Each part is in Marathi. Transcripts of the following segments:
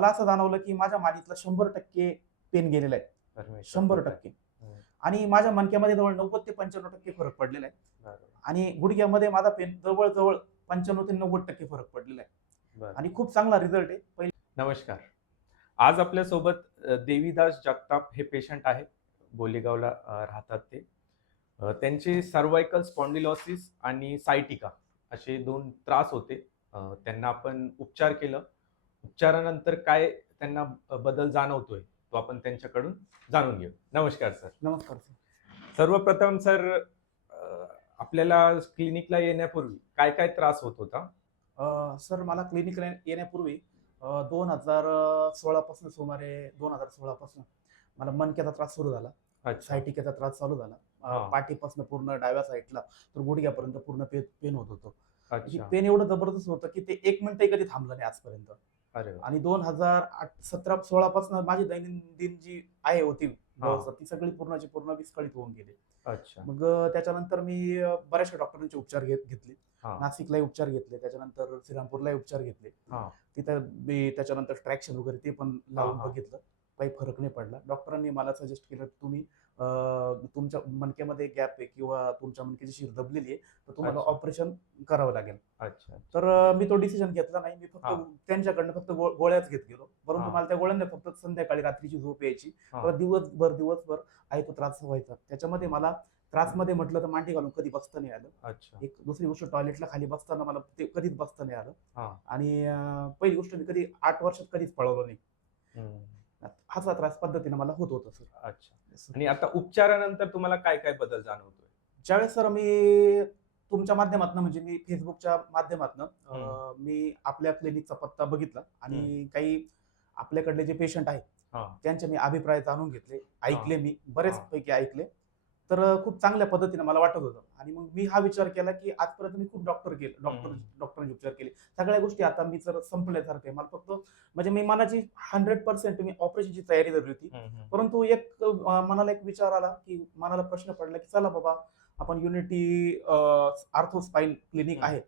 मला असं जाणवलं की माझ्या मानेतलं 100% पेन गेलेला आहे. परमेश्वर 100% हं, आणि माझ्या मणक्यामध्ये जवळ 90 ते 95% फरक पडलेला आहे. बरोबर, आणि गुडघ्यामध्ये माझा पेन जवळ-जवळ 95 ते 90% फरक पडलेला आहे. बरं. आणि खूप चांगला रिझल्ट आहे. नमस्कार. आज आपल्यासोबत देवीदास जगताप हे पेशंट आहेत. बोलीगावला राहतात ते. त्यांची सर्व्हायकल स्पॉन्डिलोसिस आणि सायटिका असे 2 त्रास होते. त्यांना आपण उपचार केलं. उपचारानंतर काय त्यांना बदल जाणवतोय, तो आपण त्यांच्याकडून जाणून घेऊ. नमस्कार सर. नमस्कार सर. सर्वप्रथम सर आपल्याला क्लिनिकला येण्यापूर्वी काय-काय त्रास होत होता? सर मला क्लिनिकला येण्यापूर्वी 2016 पासून सुमारे 2016 पासून मला मणक्याचा त्रास सुरू झाला. अच्छा. सायटिकेचा त्रास चालू झाला. हां. पाठीपासून पूर्ण डाव्या साईडला तर गुडघ्यापर्यंत पूर्ण पेन होत होतं. ही अच्छा. पेन एवढं जबरदस्त होतं की ते 1 मिनिटही कधी थांबलं नाही आजपर्यंत. अरे वाह! आणि 2017-16 पासून माझी दैनंदिन जी आहे होती हां. व्यवस्था ती सगळी पूर्णची पूर्ण विस्कळीत होऊन गेली. अच्छा. मग त्याच्यानंतर मी बऱ्याचशा डॉक्टरांचे उपचार घेतले. हां. नाशिकलाही उपचार घेतले, त्याच्यानंतर श्रीरामपूरलाही उपचार घेतले. हां. तिथं मी त्याच्यानंतर ट्रॅक्शन वगैरे ते पण लावून हां. बघितलं. काही फरक नाही पडला. डॉक्टरांनी मला सजेस्ट केलं की तुम्ही तुमच्या मणक्यामध्ये गॅप आहे किंवा तुमच्या मणक्याची शीर दबलेली आहे, तर तुम्हाला अच्छा. ऑपरेशन करावं लागेल. अच्छा. तर मी तो डिसिजन घेतला नाही. मी फक्त हां. त्यांच्याकडनं फक्त गोळ्याच घेत गेलो. परंतु हां. मला त्या गोळ्यांना फक्त संध्याकाळी रात्रीची झोप यायची. हां. परत दिवसभर आहे तो त्रास व्हायचा. त्याच्यामध्ये मला त्रासमध्ये म्हटलं तर मांडी घालून कधी बसता नाही आलं. अच्छा. एक दुसरी गोष्ट टॉयलेटला खाली बसताना मला ते कधीच बसता नाही आलं. हां. आणि पहिली गोष्ट मी कधी 8 वर्षात कधीच पळवलो नाही. हं. हाचा त्रास पद्धतीने मला होत होता सर. अच्छा. आणि आता उपचारानंतर तुम्हाला काय-काय बदल जाणवतोय? ज्यावेळेस सर मी तुमच्या माध्यमातून म्हणजे मी Facebookच्या माध्यमातून हं. मी आपल्या क्लिनिकचा पत्ता बघितला हं. आणि काही आपल्याकडले जे पेशंट आहेत हां. त्यांचे मी अभिप्राय जाणून घेतले, ऐकले मी बरेच हां. पैकी ऐकले. तर खूप चांगल्या पद्धतीने मला वाटत होतं आणि मग मी हा विचार केला की आजपर्यंत मी खूप हं. डॉक्टरांचे उपचार केले. सगळ्या गोष्टी आता मी जर संपल्यासारखं आहे. मला फक्त म्हणजे मी मनाची 100% मी ऑपरेशनची तयारी धरली होती. हं, हं. परंतु एक मनाला एक विचार आला की मनाला प्रश्न पडला की चला बाबा आपण युनिटी आर्थो स्पाइन क्लिनिक हं. आहे.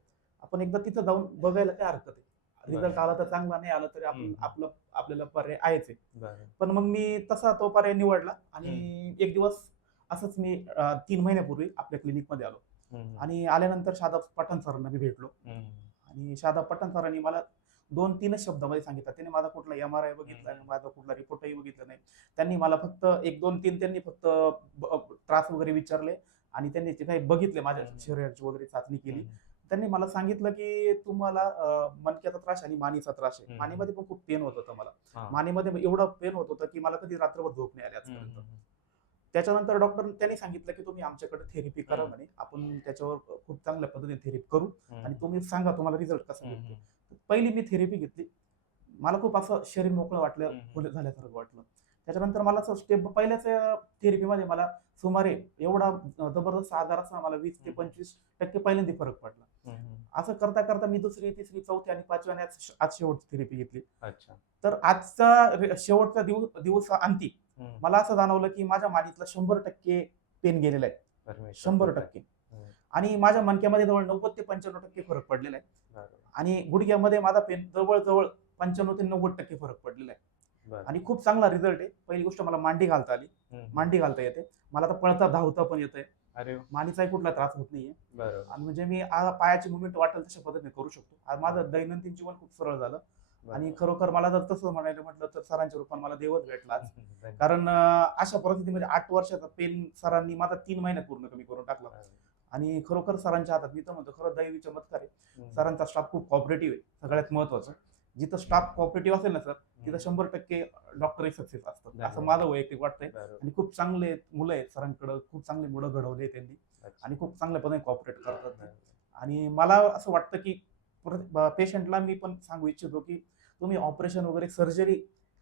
आपण एकदा तिथं जाऊन बघायला काय हरकत आहे. रिझल्ट बरं. आला तर चांगला, नाही आला तरी हं. आपल्याला पर्याय आहेच आहे. बरं. पण मग मी तसा तो पर्याय निवडला हं. आणि एक दिवस असंच मी 3 महिन्यापूर्वी आपल्या क्लिनिकमध्ये आलो हं, हं. आणि आल्यानंतर शादाब पठाण सरांना मी भेटलो हं. आणि शादाब पठाण सरांनी मला 2-3च शब्दामध्ये सांगितलं. त्याने माझा कुठला MRI बघितला नाही, माझा कुठला रिपोर्टही बघितला नाही. त्यांनी मला फक्त 1, 2, 3 त्यांनी फक्त त्रास वगैरे विचारले आणि त्यांनी ते काही बघितले माझ्या शरीराची वगैरे चाचणी केली. त्यांनी मला सांगितलं की तुम्हाला मणक्याचा त्रास आणि मानेचा त्रास आहे. हं. मानेमध्ये पण खूप पेन होत होतं मला. हां. मानेमध्ये एवढं पेन होत होतं की मला कधी रात्रभर झोप नाही आली हं, आजपर्यंत. हं, हं. त्याच्यानंतर डॉक्टर त्यांनी सांगितलं की तुम्ही आमच्याकडे थेरपी करा हं. म्हणे. आपण त्याच्यावर खूप चांगल्या पद्धतीने थेरपी करू हं. आणि तुम्ही सांगा तुम्हाला रिझल्ट कसा हं, भेटतो. हं. पहिली मी थेरपी घेतली. मला खूप असं शरीर मोकळं वाटलं, हं, हं. खुलं झाल्यासारखं वाटलं. त्याच्यानंतर मला असं स्टेप पहिल्याच थेरपीमध्ये मला सुमारे एवढा जबरदस्त आजार असताना मला 20 ते 25% पहिल्यांदा फरक पडला. हं, हं. असं करता मी दुसरी, तिसरी, चौथी आणि 5व्या आणि आज शेवटची थेरपी घेतली. अच्छा. तर आजचा शेवटचा दिवस अंती हं. मला असं जाणवलं की माझ्या मानेतलं 100% पेन गेलेला आहे. परमेश्वर 100% हं. आणि माझ्या मणक्यामध्ये जवळ 90 ते 95% फरक पडलेला आहे. बरोबर. आणि गुडघ्यामध्ये माझा पेन जवळ-जवळ 95 ते 90% फरक पडलेला आहे. बरं. आणि खूप चांगला रिझल्ट आहे. पहिली गोष्ट मला मांडी घालता आली. हं. मांडी घालता येते. मला आता पळता धावता पण येतंय. अरे वाह! मानेचाही कुठला त्रास होत नाहीये. बरोबर. आणि म्हणजे मी पायाची मुवमेंट वाटेल तशा पद्धतीने करू शकतो. आज माझं दैनंदिन जीवन खूप सरळ झालं. आणि बरोबर. खरोखर मला जर तसं म्हणायला म्हटलं तर सरांच्या रूपाने मला देवच भेटला आज. धन्यवाद. कारण अशा परिस्थितीमध्ये 8 वर्षाचा पेन सरांनी माझा 3 महिन्यात पूर्ण कमी करून टाकला. आणि खरोखर सरांच्या हातात मी तर म्हणतो खरं दैवी चमत्कार आहे. हं. सरांचा स्टाफ खूप कॉपरेटिव्ह आहे. सगळ्यात महत्त्वाचं. जिथं स्टाफ कॉपरेटिव्ह असेल ना सर, तिथं 100% डॉक्टरही सक्सेस असतात. असं माझं वैयक्तिक वाटतंय. बरोबर. आणि खूप चांगले मुलं आहेत सरांकडं. खूप चांगली मुलं घडवली त्यांनी अच्छा. आणि खूप चांगल्या पद्धतीने कॉपरेट करतात ते. बरोबर. आणि मला असं वाटतं की पेशंटला मी पण सांगू इच्छितो की तुम्ही ऑपरेशन वगैरे सर्जरी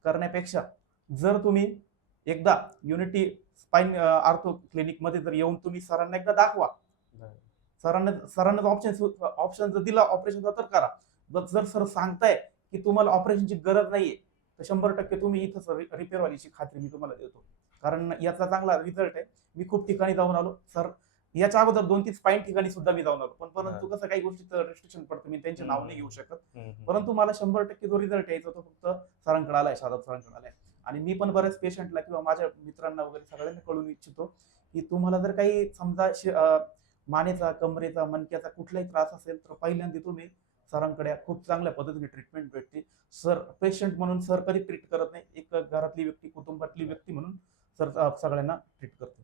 करण्यापेक्षा जर तुम्ही एकदा युनिटी स्पाइन आर्थो क्लिनिकमध्ये जर येऊन तुम्ही सरांना एकदा दाखवा. बरं. सरांना ऑप्शन जर दिला ऑपरेशनचा तर करा. जर सर सांगताय की तुम्हाला ऑपरेशनची गरज नाहीये, तर 100% तुम्ही इथं सर रिपेअरवालीची खात्री मी तुम्हाला देतो. कारण याचा चांगला रिझल्ट आहे. मी खूप ठिकाणी जाऊन आलो. सर याच्या अगोदर 2-3 स्पाईन ठिकाणी सुद्धा मी जाऊन आलो, पण परंतु कसं काही गोष्टीचं रेस्ट्रिक्शन पडतं, मी त्यांचे नाव नाही घेऊ शकत. परंतु मला 100% जो रिझल्ट यायचा तो फक्त सरांकडे आलाय, शादाब सरांकडे आलाय. आणि मी पण बऱ्याच पेशंटला किंवा माझ्या मित्रांना वगैरे सगळ्यांना कळवू इच्छितो की तुम्हाला जर काही समजा मानेचा, कमरेचा, मणक्याचा कुठलाही त्रास असेल तर पहिल्यांदा तुम्ही सरांकडे खूप चांगल्या पद्धतीने ट्रीटमेंट भेटते. सर पेशंट म्हणून सर कधी ट्रीट करत नाही, एक घरातली व्यक्ती, कुटुंबातली व्यक्ती म्हणून सर सगळ्यांना ट्रीट करते.